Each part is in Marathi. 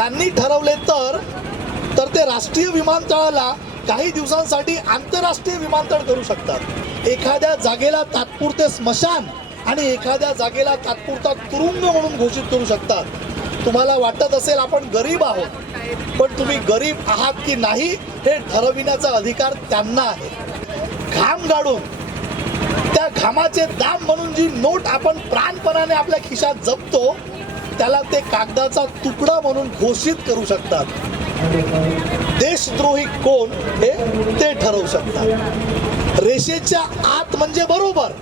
त्यांनी ठरवले तर तर ते राष्ट्रीय विमानतळाला काही दिवसांसाठी आंतरराष्ट्रीय विमानतळ करू शकतात. एखाद्या जागेला तात्पुरते स्मशान आणि एखाद्या जागेला तात्पुरता तुरुंग म्हणून घोषित करू शकतात. तुम्हाला वाटत असेल आपण गरीब आहोत पण तुम्ही गरीब आहात की नाही हे ठरविण्याचा अधिकार त्यांना आहे. घाम गाडून त्या घामाचे दाम म्हणून जी नोट आपण प्राणपणाने आपल्या खिशात जपतो त्याला ते कागदाचा तुकडा म्हणून घोषित करू शकतात. देशद्रोही कोण हे ते ठरवू शकतात. रेषेच्या आत म्हणजे बरोबर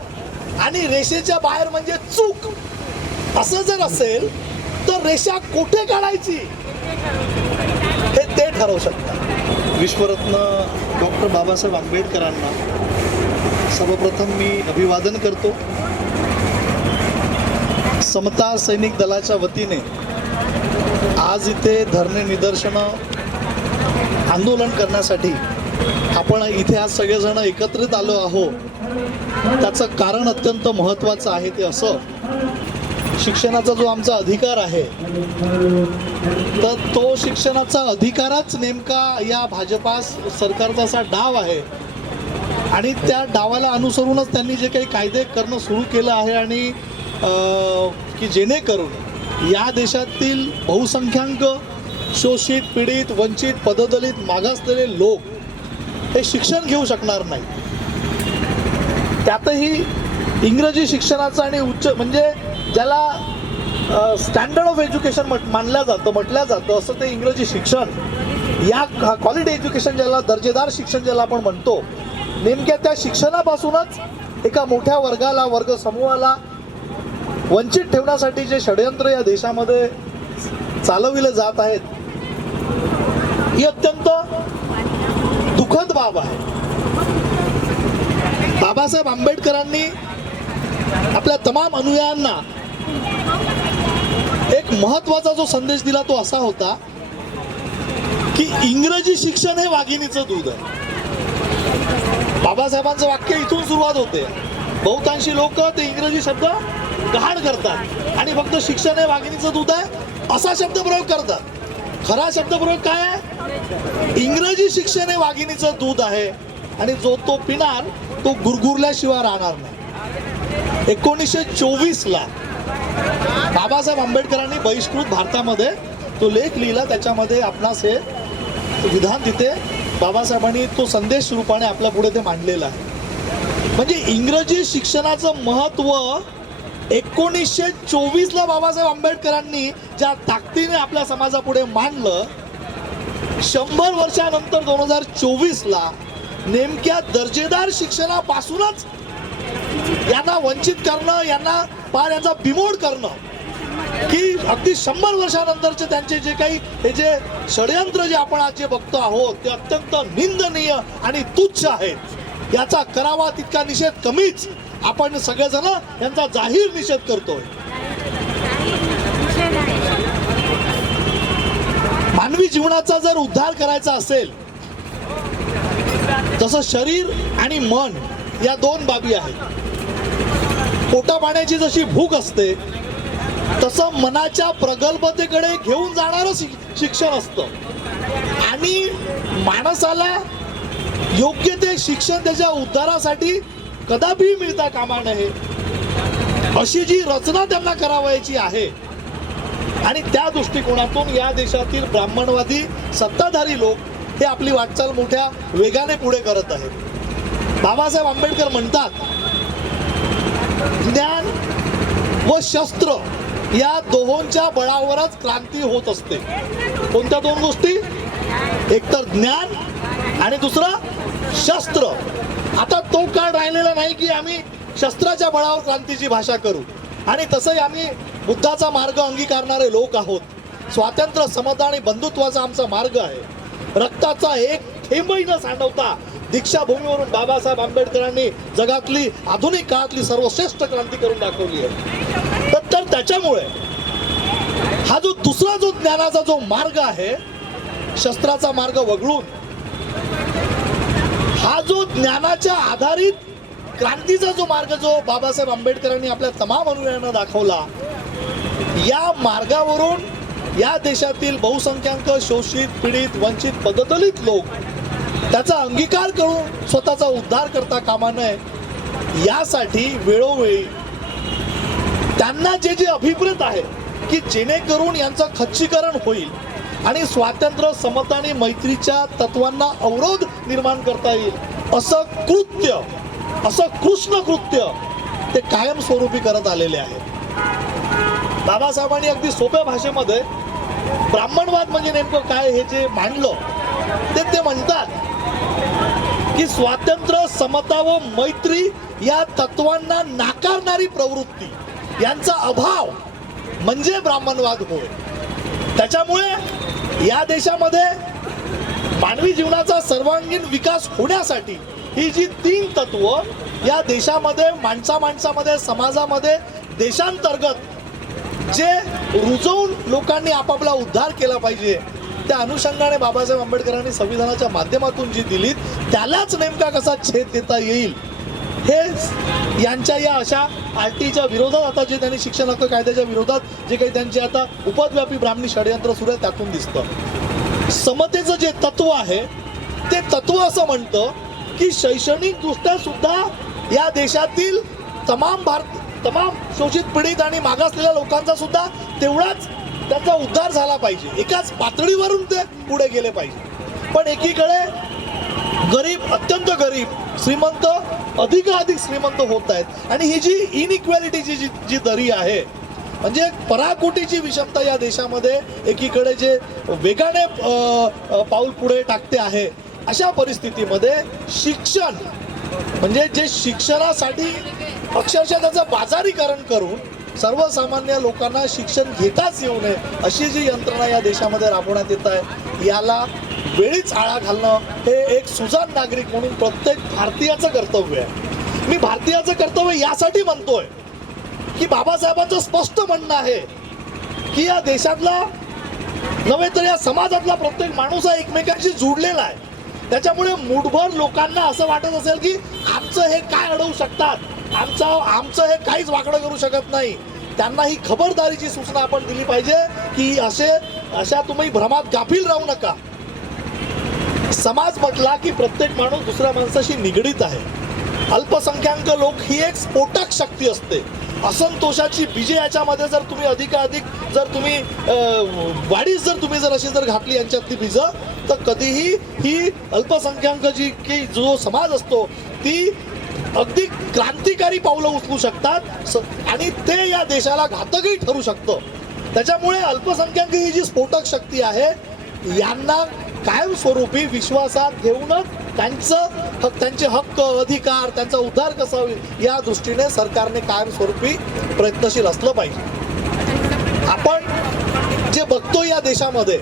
आणि रेषेच्या बाहेर म्हणजे चूक. असं जर असेल तर रेषा कुठे काढायची? हे ते ठरवू शकतात. विश्वरत्न डॉक्टर बाबासाहेब आंबेडकरांना सर्वप्रथम मी अभिवादन करतो. समता सैनिक दलाच्या वतीने आज इथे धरणे निदर्शनं आंदोलन करण्यासाठी आपण इथे आज सगळेजण एकत्रित आलो आहो त्याचं कारण अत्यंत महत्त्वाचं आहे ते असं. शिक्षणाचा जो आमचा अधिकार आहे तर तो शिक्षणाचा अधिकारच नेमका या भाजपा सरकारचा असा डाव आहे. आणि त्या डावाला अनुसरूनच त्यांनी जे काही कायदे करणं सुरू केलं आहे आणि की जेणेकरून या देशातील बहुसंख्याक शोषित पीडित वंचित पददलित मागासलेले लोक हे शिक्षण घेऊ शकणार नाही त्यातही इंग्रजी शिक्षणाचं आणि उच्च म्हणजे ज्याला स्टँडर्ड ऑफ एज्युकेशन म्हट मानलं जातं म्हटलं जातं असं ते इंग्रजी शिक्षण या क्वालिटी एज्युकेशन ज्याला दर्जेदार शिक्षण ज्याला आपण म्हणतो नेमक्या त्या शिक्षणापासूनच एका मोठ्या वर्गाला वर्ग समूहाला वंचित ठेवण्यासाठी जे षडयंत्र या देशामध्ये चालविले जात आहेत ही अत्यंत दुःखद बाब आहे. बाबासाहेब आंबेडकरांनी आपल्या तमाम अनुयायांना एक महत्त्वाचा जो संदेश दिला तो असा होता की इंग्रजी शिक्षण हे वाघिणीचं दूध आहे. बाबासाहेबांचं वाक्य इथून सुरुवात होते. बहुतांशी लोक ते इंग्रजी शब्द गहाण करतात. आणि फक्त शिक्षण हे वाघिणीचं दूध आहे असा शब्दप्रयोग करतात. खरा शब्दप्रयोग काय आहे? इंग्रजी शिक्षण हे वाघिणीचं दूध आहे. आणि जो तो पिणार तो गुरगुरल्याशिवाय राहणार नाही. एकोणीसशे चोवीसला बाबासाहेब आंबेडकरांनी बहिष्कृत भारतामध्ये तो लेख लिहिला. त्याच्यामध्ये आपणास हे विधान तिथे बाबासाहेबांनी तो संदेश रूपाने आपल्या पुढे ते मांडलेला आहे. म्हणजे इंग्रजी शिक्षणाचं महत्त्व एकोणीसशे चोवीसला बाबासाहेब आंबेडकरांनी ज्या ताकदीने आपल्या समाजापुढे मांडलं शंभर वर्षानंतर दोन हजार चोवीसला नेमक्या दर्जेदार शिक्षणापासूनच यांना वंचित करणं यांना पार यांचा बिमोड करणं की अगदी शंभर वर्षानंतरचे त्यांचे जे काही हे जे षडयंत्र जे आपण आज जे बघतो आहोत ते अत्यंत निंदनीय आणि तुच्छ आहेत. याचा करावा तितका निषेध कमीच आपण सगळेजण यांचा जाहीर निषेध करतोय. मानवी जीवनाचा जर उद्धार करायचा असेल तसं शरीर आणि मन या दोन बाबी आहेत. पोटा पाण्याची जशी भूक असते तसं मनाच्या प्रगल्भतेकडे घेऊन जाणारं शिक- शिक्षण असतं. आणि माणसाला योग्य ते शिक्षण त्याच्या उद्धारासाठी कदापि मिळता कामा नये. अशी जी रचना त्यांना करावायची आहे आणि त्या दृष्टिकोनातून या देशातील ब्राह्मणवादी सत्ताधारी लोक हे आपली वाटचाल मोठ्या वेगाने पुढे करत आहेत. बाबासाहेब आंबेडकर म्हणतात ज्ञान व शस्त्र या दोहोंच्या बळावरच क्रांती होत असते. कोणत्या दोन गोष्टी? एकतर ज्ञान आणि दुसरं शस्त्र. आता तो काळ राहिलेला नाही की आम्ही शस्त्राच्या बळावर क्रांतीची भाषा करू. आणि तसंही आम्ही बुद्धाचा मार्ग अंगीकारणारे लोक आहोत. स्वातंत्र्य समता आणि बंधुत्वाचा आमचा मार्ग आहे. रक्ताचा एक थेंबही न सांडवता दीक्षाभूमीवरून बाबासाहेब आंबेडकरांनी जगातली आधुनिक काळातली सर्वश्रेष्ठ क्रांती करून दाखवली आहे. तर- तर त्याच्यामुळे हा जो दुसरा जो ज्ञानाचा जो मार्ग आहे शस्त्राचा मार्ग वगळून हा जो ज्ञानाच्या आधारित क्रांतीचा जो मार्ग जो बाबासाहेब आंबेडकरांनी आपल्या तमाम अनुयायांना दाखवला या मार्गावरून या देशातील बहुसंख्याक शोषित पीडित वंचित पददलित लोक त्याचा अंगीकार करून स्वतःचा उद्धार करता कामा नये यासाठी वेळोवेळी त्यांना जे जे अभिप्रेत आहे की जेणेकरून यांचं खच्चीकरण होईल आणि स्वातंत्र्य समता आणि मैत्रीच्या तत्वांना अवरोध निर्माण करता येईल. असं कृत्य असं कृष्ण कृत्य ते कायमस्वरूपी करत आलेले आहेत. बाबासाहेबांनी अगदी सोप्या भाषेमध्ये ब्राह्मणवाद म्हणजे नेमकं काय हे जे मांडलं ते ते म्हणतात की स्वातंत्र्य समता व मैत्री या तत्वांना नाकारणारी प्रवृत्ती यांचा अभाव म्हणजे ब्राह्मणवाद होय. त्याच्यामुळे या देशामध्ये मानवी जीवनाचा सर्वांगीण विकास होण्यासाठी ही जी तीन तत्व या देशामध्ये माणसा माणसामध्ये समाजामध्ये देशांतर्गत जे रुजवून लोकांनी आपापला उद्धार केला पाहिजे त्या अनुषंगाने बाबासाहेब आंबेडकरांनी संविधानाच्या माध्यमातून जी दिलीत त्यालाच नेमका कसा छेद देता येईल? हे यांच्या या अशा आर टीच्या विरोधात आता जे त्यांनी शिक्षण हक्क कायद्याच्या विरोधात जे काही त्यांचे आता उपदव्यापी ब्राह्मणी षडयंत्र सुरू आहे त्यातून दिसतं. समतेचं जे तत्व आहे ते तत्व असं म्हणतं की शैक्षणिक दृष्ट्या सुद्धा या देशातील तमाम भारत तमाम शोषित पीडित आणि मागासलेल्या लोकांचा सुद्धा तेवढाच त्यांचा उद्धार झाला पाहिजे. एकाच पातळीवरून ते पुढे गेले पाहिजे. पण एकीकडे गरीब अत्यंत गरीब श्रीमंत अधिकाधिक श्रीमंत होत आहेत. आणि ही जी इनइक्वॅलिटीची जी जी दरी आहे म्हणजे पराकोटीची विषमता या देशामध्ये एकीकडे जे वेगाने पाऊल पुढे टाकते आहे अशा परिस्थितीमध्ये शिक्षण म्हणजे जे शिक्षणासाठी अक्षरशः त्याचं बाजारीकरण करून सर्वसामान्य लोकांना शिक्षण घेताच येऊ नये अशी जी यंत्रणा या देशामध्ये राबवण्यात येत आहे याला वेळीच आळा घालणं हे एक सुजाण नागरिक म्हणून प्रत्येक भारतीयाचं कर्तव्य आहे. मी भारतीयाचं कर्तव्य यासाठी म्हणतोय की बाबासाहेबांचं स्पष्ट म्हणणं आहे की या देशातला नव्हे तर या समाजातला प्रत्येक माणूस हा एकमेकांशी जुडलेला आहे. त्याच्यामुळे मुठभर लोकांना असं वाटत असेल की आमचं हे काय अडवू शकतात? आमचं आमचं हे काहीच वाकडं करू शकत नाही. त्यांना ही खबरदारीची सूचना आपण दिली पाहिजे की असे अशा तुम्ही भ्रमात गाफील राहू नका. समाज म्हटला की प्रत्येक माणूस दुसऱ्या माणसाशी निगडीत आहे. अल्पसंख्याक लोक ही एक स्फोटक शक्ती असते. असंतोषाची बीजे याच्यामध्ये जर तुम्ही अधिकाधिक जर तुम्ही वाढीस जर तुम्ही जर अशी जर घातली यांच्यातली बीजं तर कधीही ही अल्पसंख्याक जी की जो समाज असतो ती अगदी क्रांतिकारी पावलं उचलू शकतात स- आणि ते या देशाला घातकही ठरू शकतं. त्याच्यामुळे अल्पसंख्याक ही जी स्फोटक शक्ती आहे यांना कायमस्वरूपी विश्वासात घेऊनच त्यांचं हक त्यांचे हक्क अधिकार त्यांचा उद्धार कसा होईल या दृष्टीने सरकारने कायमस्वरूपी प्रयत्नशील असलं पाहिजे. आपण जे बघतो या देशामध्ये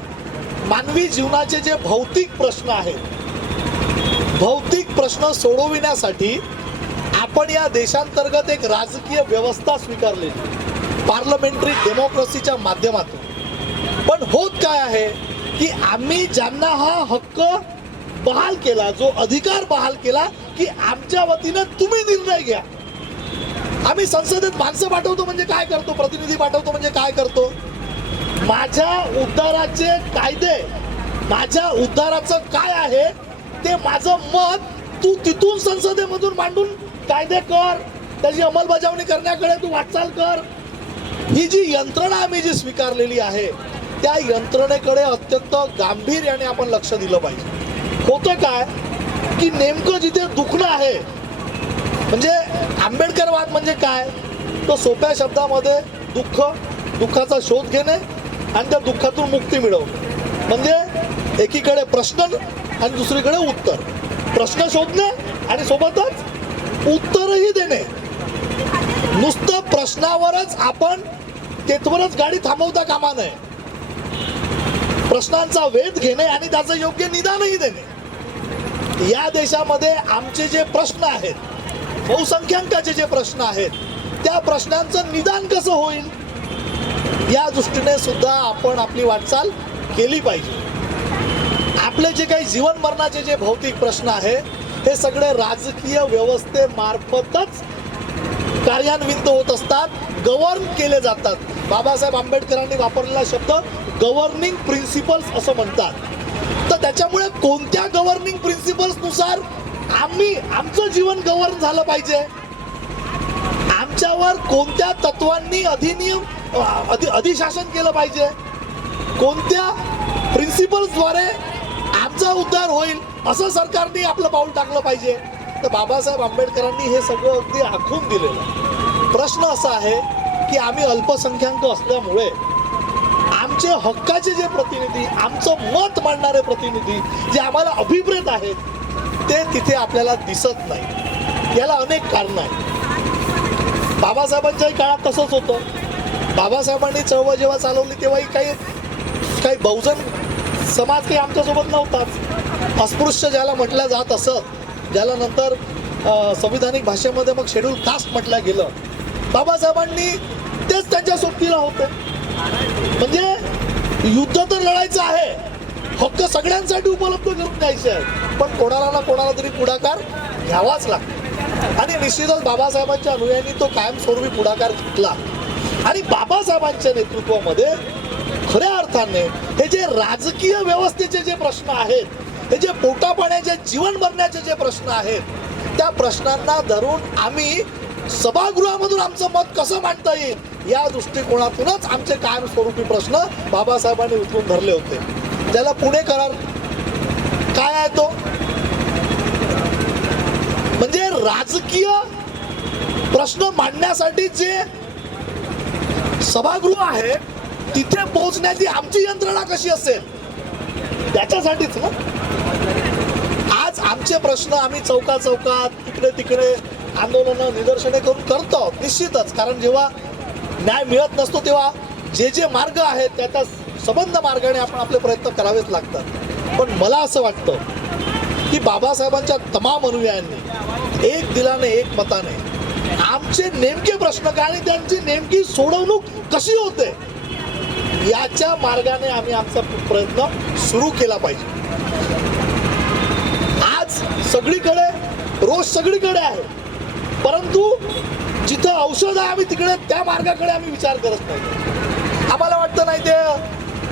मानवी जीवनाचे जे भौतिक प्रश्न आहेत भौतिक प्रश्न सोडविण्यासाठी आपण या देशांतर्गत एक राजकीय व्यवस्था स्वीकारलेली पार्लमेंटरी डेमोक्रेसीच्या माध्यमातून. पण होत काय आहे? की आम्ही ज्यांना हा हक्क बहाल केला जो अधिकार बहाल केला की आमच्या वतीनं तुम्ही निर्णय घ्या. आम्ही संसदेत माणसं पाठवतो म्हणजे काय करतो प्रतिनिधी पाठवतो म्हणजे काय करतो? माझ्या उद्धाराचे कायदे माझ्या उद्धाराचं काय आहे ते माझं मत तू तिथून संसदेमधून मांडून कायदे कर त्याची अंमलबजावणी करण्याकडे तू वाटचाल कर. ही जी यंत्रणा आम्ही जी स्वीकारलेली आहे त्या यंत्रणेकडे अत्यंत गांभीर्याने आपण लक्ष दिलं पाहिजे. होतं काय? की नेमकं जिथे दुखणं आहे म्हणजे आंबेडकरवाद म्हणजे काय? तो सोप्या शब्दामध्ये दुःख दुःखाचा शोध घेणे आणि त्या दुःखातून मुक्ती मिळवणे. म्हणजे एकीकडे प्रश्न आणि दुसरीकडे उत्तर. प्रश्न शोधणे आणि सोबतच उत्तरही देणे. नुसतं प्रश्नावरच आपण तेथवरच गाडी थांबवता कामा नये. प्रश्नांचा वेध घेणे आणि त्याचं योग्य निदानही देणे. या देशामध्ये आमचे जे प्रश्न आहेत बहुसंख्यांकाचे जे प्रश्न आहेत त्या प्रश्नांचं निदान कसं होईल या दृष्टीने सुद्धा आपण आपली वाटचाल केली पाहिजे. आपले जे काही जीवन मरणाचे जे भौतिक प्रश्न आहे हे सगळे राजकीय व्यवस्थेमार्फतच कार्यान्वित होत असतात गव्हर्न केले जातात. बाबासाहेब आंबेडकरांनी वापरलेला शब्द गव्हर्निंग प्रिन्सिपल्स असं म्हणतात. तर त्याच्यामुळे कोणत्या गव्हर्निंग प्रिन्सिपल्सनुसार आम्ही आमचं जीवन गव्हर्न झालं पाहिजे? आमच्यावर कोणत्या तत्वांनी अधिनियम अधि अधिशासन केलं पाहिजे? कोणत्या प्रिन्सिपल्सद्वारे आमचा उद्धार होईल असं सरकारने आपलं पाऊल टाकलं पाहिजे? तर बाबासाहेब आंबेडकरांनी हे सगळं अगदी आखून दिलेलं प्रश्न असा आहे की आम्ही अल्पसंख्याक असल्यामुळे आमचे हक्काचे जे प्रतिनिधी आमचं मत मांडणारे प्रतिनिधी जे आम्हाला अभिप्रेत आहेत ते तिथे आपल्याला दिसत नाही. याला अनेक कारणं आहेत. बाबासाहेबांच्याही काळात तसंच होतं. बाबासाहेबांनी चळवळ जेव्हा चालवली तेव्हाही काही काही बहुजन समाज काही आमच्यासोबत नव्हताच. अस्पृश्य ज्याला म्हटलं जात असत ज्याला नंतर संविधानिक भाषेमध्ये मग शेड्यूल कास्ट म्हटलं गेलं. बाबासाहेबांनी तेच त्यांच्या सोबतीला होतं. म्हणजे युद्ध तर लढायचं आहे. हक्क सगळ्यांसाठी उपलब्ध करून द्यायचे आहे पण कोणाला ना कोणाला तरी पुढाकार घ्यावाच लागतो. आणि निश्चितच बाबासाहेबांच्या अनुयायांनी तो कायमस्वरूपी पुढाकार घेतला. आणि बाबासाहेबांच्या नेतृत्वामध्ये खऱ्या अर्थाने हे जे राजकीय व्यवस्थेचे जे प्रश्न आहेत हे जे पोटापाण्याचे जीवन भरण्याचे जे प्रश्न आहेत त्या प्रश्नांना धरून आम्ही सभागृहामधून आमचं मत कसं मांडता येईल या दृष्टिकोनातूनच आमचे कायमस्वरूपी प्रश्न बाबासाहेबांनी उचलून धरले होते. त्याला पुणे करार काय आहे तो? म्हणजे राजकीय प्रश्न मांडण्यासाठी जे सभागृह आहे तिथे पोहोचण्याची आमची यंत्रणा कशी असेल? त्याच्यासाठीच ना? आज आमचे प्रश्न आम्ही चौका चौकात इकडे तिकडे आंदोलनं निदर्शने करून करतो निश्चितच. कारण जेव्हा न्याय मिळत नसतो तेव्हा जे जे मार्ग आहेत त्या त्या संबंध मार्गाने आपण आपले प्रयत्न करावेच लागतात. पण मला असं वाटतं की बाबासाहेबांच्या तमाम अनुयायांनी एक दिलाने एक मताने आमचे नेमके प्रश्न काय आणि त्यांची नेमकी सोडवणूक कशी होते याच्या मार्गाने आम्ही आमचा प्रयत्न सुरू केला पाहिजे. आज सगळीकडे रोज सगळीकडे आहे. परंतु जिथं औषध आहे आम्ही तिकडे त्या मार्गाकडे आम्ही विचार करत नाही. आम्हाला वाटतं नाही ते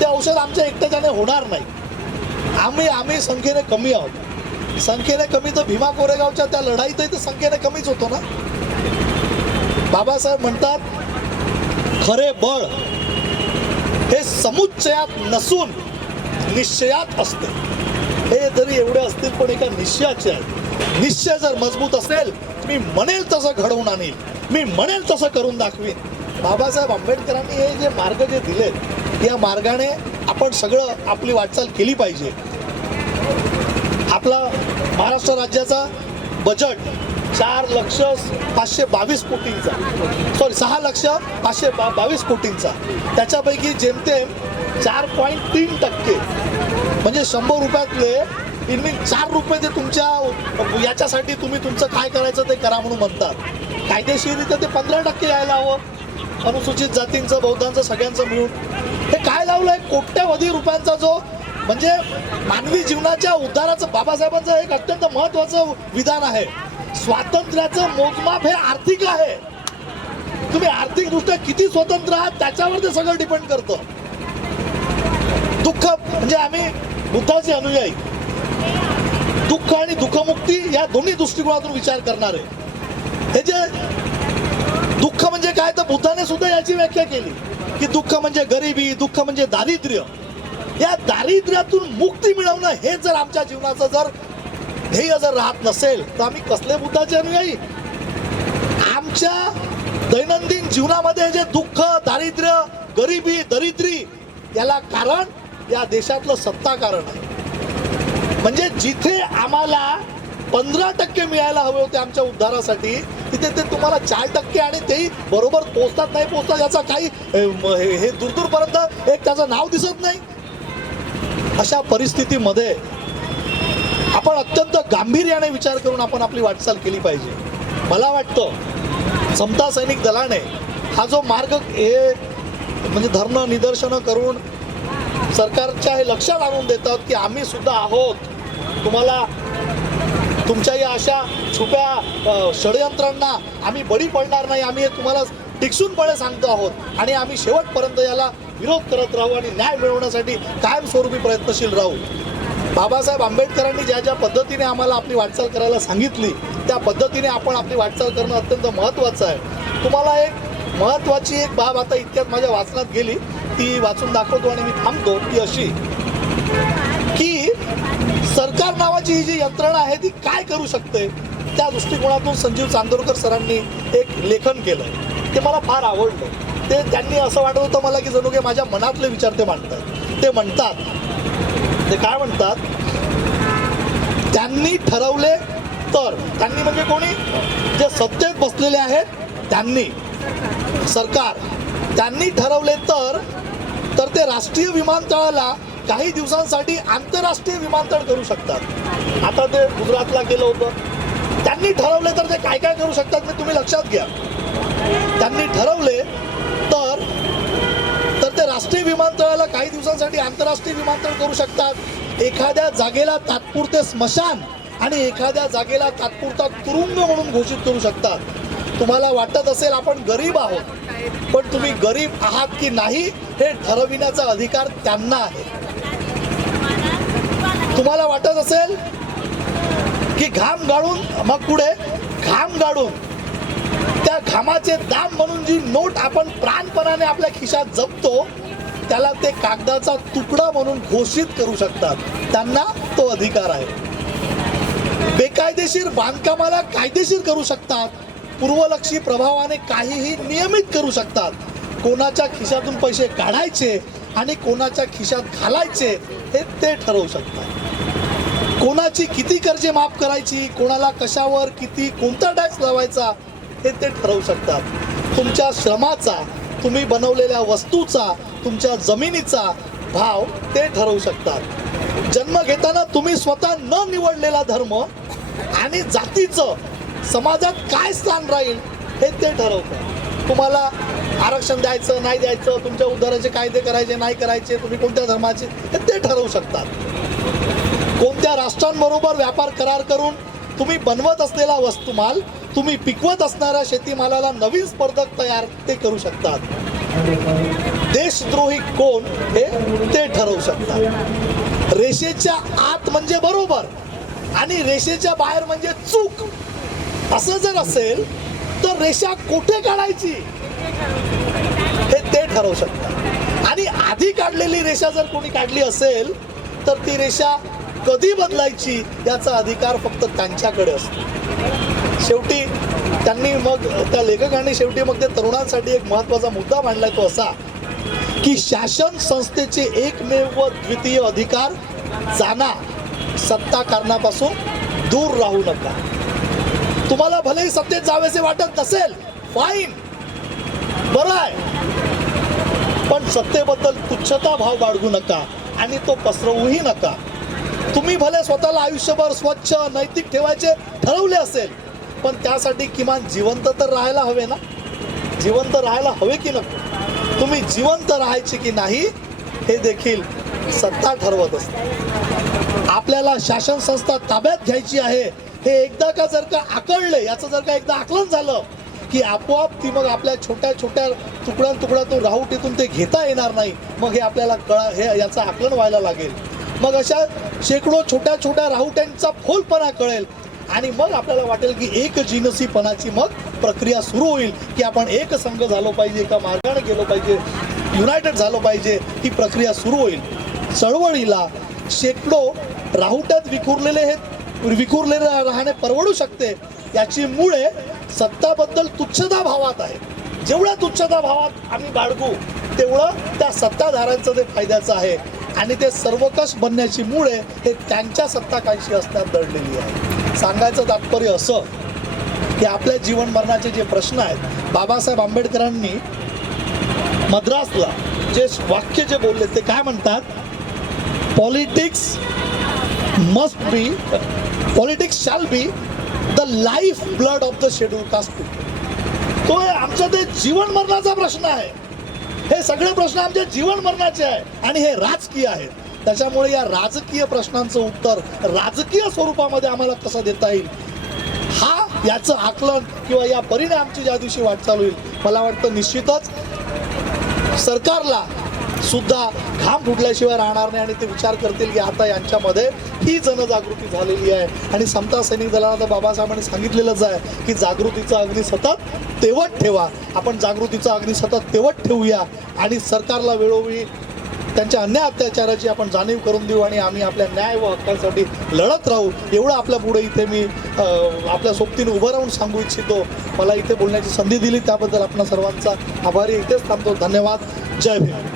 ते औषध आमच्या एकट्याच्याने होणार नाही. आम्ही आम्ही संख्येने कमी आहोत. संख्येने कमी तर भीमा कोरेगावच्या त्या लढाईतही तर संख्येने कमीच होतो ना? बाबासाहेब म्हणतात खरे बळ हे समुच्चयात नसून निश्चयात असते. हे जरी एवढे असतील पण एका निश्चयाचे आहेत निश्चय जर मजबूत असेल मी म्हणेल तसं घडवून आणेल. मी म्हणेल तसं करून दाखवीन. बाबासाहेब आंबेडकरांनी हे जे मार्ग जे दिलेत या मार्गाने आपण सगळं आपली वाटचाल केली पाहिजे. आपला महाराष्ट्र राज्याचा बजेट चार लक्ष पाचशे बावीस कोटींचा. सॉरी सहा लक्ष पाचशे बा बावीस कोटींचा. त्याच्यापैकी जेमतेम चार पॉईंट तीन टक्के. म्हणजे शंभर रुपयातले इनमिन चार रुपये ते तुमच्या याच्यासाठी तुम्ही तुमचं काय करायचं ते करा म्हणून म्हणतात. कायदेशीररित्या ते पंधरा टक्के यायला हवं. अनुसूचित जातींचं बौद्धांचं सगळ्यांचं मिळून. हे काय लावलंय? कोट्यावधी रुपयांचा जो म्हणजे मानवी जीवनाच्या उद्धाराचं बाबासाहेबांचं एक अत्यंत महत्वाचं विधान आहे. स्वातंत्र्याचं मोजमाप हे आर्थिक आहे. तुम्ही आर्थिकदृष्ट्या किती स्वतंत्र आहात त्याच्यावर ते सगळं डिपेंड करतं. दुःख म्हणजे आम्ही बुद्धाचे अनुयायी. दुःख आणि दुःखमुक्ती या दोन्ही दृष्टिकोनातून विचार करणारे. हे जे दुःख म्हणजे काय? तर बुद्धाने सुद्धा याची व्याख्या केली की दुःख म्हणजे गरिबी दुःख म्हणजे दारिद्र्य. या दारिद्र्यातून मुक्ती मिळवणं हे जर आमच्या जीवनाचं जर ध्येय जर राहत नसेल तर आम्ही कसले बुद्धाचे अनुयायी? आमच्या दैनंदिन जीवनामध्ये जे दुःख दारिद्र्य गरिबी दरिद्री याला कारण या देशातलं सत्ता कारण आहे. म्हणजे जिथे आम्हाला पंधरा टक्के मिळायला हवे होते आमच्या उद्धारासाठी तिथे ते तुम्हाला चार टक्के आणि तेही बरोबर पोचतात नाही पोचतात याचा काही हे हे दूरदूरपर्यंत एक त्याचं नाव दिसत नाही. अशा परिस्थितीमध्ये आपण अत्यंत गांभीर्याने विचार करून आपण आपली वाटचाल केली पाहिजे. मला वाटतं समता सैनिक दलाने हा जो मार्ग हे म्हणजे धरणं निदर्शनं करून सरकारच्या हे लक्षात आणून देतात की आम्ही सुद्धा आहोत. तुम्हाला तुमच्या या अशा छुप्या षडयंत्रांना आम्ही बळी पडणार नाही आम्ही हे तुम्हाला टिकसूनपणे सांगतो आहोत. आणि आम्ही शेवटपर्यंत याला विरोध करत राहू आणि न्याय मिळवण्यासाठी कायमस्वरूपी प्रयत्नशील राहू. बाबासाहेब आंबेडकरांनी ज्या ज्या पद्धतीने आम्हाला आपली वाटचाल करायला सांगितली त्या पद्धतीने आपण आपली वाटचाल करणं अत्यंत महत्त्वाचं आहे. तुम्हाला एक महत्त्वाची एक बाब आता इतक्यात माझ्या वाचनात गेली ती वाचून दाखवतो आणि मी थांबतो ती अशी की सरकार नावाची ही जी यंत्रणा आहे ती काय करू शकते? त्या दृष्टिकोनातून संजीव चांदोरकर सरांनी एक लेखन केलं ते मला फार आवडलं. ते त्यांनी असं वाटत होतं मला की जणू काही माझ्या मनातले विचार ते मांडतात. ते म्हणतात ते काय म्हणतात? त्यांनी ठरवले तर. त्यांनी म्हणजे कोणी? जे सत्तेत बसलेले आहेत त्यांनी. सरकार. त्यांनी ठरवले तर तर ते राष्ट्रीय विमानतळाला काही दिवसांसाठी आंतरराष्ट्रीय विमानतळ करू शकतात. आता ते गुजरातला गेलं होतं. त्यांनी ठरवले तर ते काय काय करू शकतात ते तुम्ही लक्षात घ्या. त्यांनी ठरवले तर तर ते राष्ट्रीय विमानतळाला काही दिवसांसाठी आंतरराष्ट्रीय विमानतळ करू शकतात. एखाद्या जागेला तात्पुरते स्मशान आणि एखाद्या जागेला तात्पुरता तुरुंग म्हणून घोषित करू शकतात. तुम्हाला वाटत असेल आपण गरीब आहोत पण तुम्ही गरीब आहात की नाही हे ठरविण्याचा अधिकार त्यांना आहे. तुम्हाला वाटत असेल की घाम गाळून मग पुढे घाम गाळून त्या घामाचे दाम म्हणून जी नोट आपण प्राणपणाने आपल्या खिशात जपतो त्याला ते कागदाचा तुकडा म्हणून घोषित करू शकतात. त्यांना तो अधिकार आहे. बेकायदेशीर बांधकामाला कायदेशीर करू शकतात. पूर्वलक्षी प्रभावाने काहीही नियमित करू शकतात. कोणाच्या खिशातून पैसे काढायचे आणि कोणाच्या खिशात घालायचे हे ते ठरवू शकतात. कोणाची किती कर्जे माफ करायची कोणाला कशावर किती कोणता टॅक्स लावायचा हे ते ठरवू शकतात. तुमच्या श्रमाचा तुम्ही बनवलेल्या वस्तूचा तुमच्या जमिनीचा भाव ते ठरवू शकतात. जन्म घेताना तुम्ही स्वतः न निवडलेला धर्म आणि जातीचं समाजात काय स्थान राहील हे ते ठरवतं. तुम्हाला आरक्षण द्यायचं नाही द्यायचं तुमच्या उद्धाराचे कायदे करायचे नाही करायचे तुम्ही कोणत्या धर्माचे हे ते ठरवू शकतात. कोणत्या राष्ट्रांबरोबर व्यापार करार करून तुम्ही बनवत असलेला वस्तुमाल तुम्ही पिकवत असणाऱ्या शेतीमालाला नवीन स्पर्धक तयार ते करू शकतात. देशद्रोही कोण हे ते ठरवू शकतात. रेषेच्या आत म्हणजे बरोबर आणि रेषेच्या बाहेर म्हणजे चूक. असं जर असेल तर रेषा कुठे काढायची? हे ते ठरवू शकतात. आणि आधी काढलेली रेषा जर कोणी काढली असेल तर ती रेषा कधी बदलायची याचा अधिकार फक्त त्यांच्याकडे असतो. शेवटी त्यांनी मग त्या लेखकांनी शेवटी मग त्या तरुणांसाठी एक महत्त्वाचा मुद्दा मांडलाय तो असा की शासन संस्थेचे एकमेव व द्वितीय अधिकार जाणा सत्ता कारणापासून दूर राहू नका. तुम्हाला भलेही सत्तेत जावेसे वाटत नसेल फाईन बरं आहे. पण सत्तेबद्दल तुच्छता भाव बाळगू नका आणि तो पसरवूही नका. तुम्ही भले स्वतःला आयुष्यभर स्वच्छ नैतिक ठेवायचे ठरवले असेल पण त्यासाठी किमान जिवंत तर राहायला हवे ना? जिवंत राहायला हवे की नको? तुम्ही जिवंत राहायचे की नाही हे देखील सत्ता ठरवत असते. आपल्याला शासन संस्था ताब्यात घ्यायची आहे हे एकदा का जर का आकळले याचं जर का एकदा आकलन झालं की आपोआप ती मग आपल्या छोट्या छोट्या तुकड्या तुकड्यातून राहुटीतून ते घेता येणार नाही मग हे आपल्याला कळा हे याचं आकलन व्हायला लागेल. मग अशा शेकडो छोट्या छोट्या राहुट्यांचा फोलपणा कळेल. आणि मग आपल्याला वाटेल की एक जिनसीपणाची मग प्रक्रिया सुरू होईल की आपण एक संघ झालो पाहिजे एका मार्गाने गेलो पाहिजे युनायटेड झालो पाहिजे ही प्रक्रिया सुरू होईल. चळवळीला शेकडो राहुट्यात विखुरलेले हे विखुरलेले राहणे परवडू शकते. याची मुळे सत्ताबद्दल तुच्छता भावात आहे. जेवढ्या तुच्छता भावात आम्ही बाळगू तेवढं त्या सत्ताधाऱ्यांचं ते फायद्याचं आहे. आणि ते सर्वकष बनण्याची मुळे हे त्यांच्या सत्ताकांशी असण्यात दडलेली आहे. सांगायचं तात्पर्य असं की आपल्या जीवन मरणाचे जे प्रश्न आहेत बाबासाहेब आंबेडकरांनी मद्रासला जे वाक्य जे बोलले ते काय म्हणतात? Politics must be politics shall be the life blood of the schedule caste तो आमचा ते जीवन मरणाचा प्रश्न आहे. हे सगळे प्रश्न आमचे जीवन मरणाचे आहे आणि हे राजकीय आहेत. त्याच्यामुळे या राजकीय प्रश्नांचं उत्तर राजकीय स्वरूपामध्ये आम्हाला कसं देता येईल? हा याचं आकलन किंवा या परिणामची आमची ज्या दिवशी वाटचाल होईल मला वाटतं निश्चितच सरकारला सुद्धा घाम फुटल्याशिवाय राहणार नाही आणि ते विचार करतील की आता यांच्यामध्ये ही जनजागृती झालेली आहे. आणि समता सैनिक दलाला तर बाबासाहेबांनी सांगितलेलंच आहे की जागृतीचा अग्नी सतत तेवत ठेवा. आपण जागृतीचा अग्नी सतत तेवत ठेवूया आणि सरकारला वेळोवेळी त्यांच्या अन्याय अत्याचाराची आपण जाणीव करून देऊ आणि आम्ही आपल्या न्याय व हक्कांसाठी लढत राहू. एवढं आपल्या पुढे इथे मी आपल्या सोबतीने उभं राहून सांगू इच्छितो. मला इथे बोलण्याची संधी दिली त्याबद्दल आपण सर्वांचा आभारी इथेच थांबतो. धन्यवाद. जय भीम.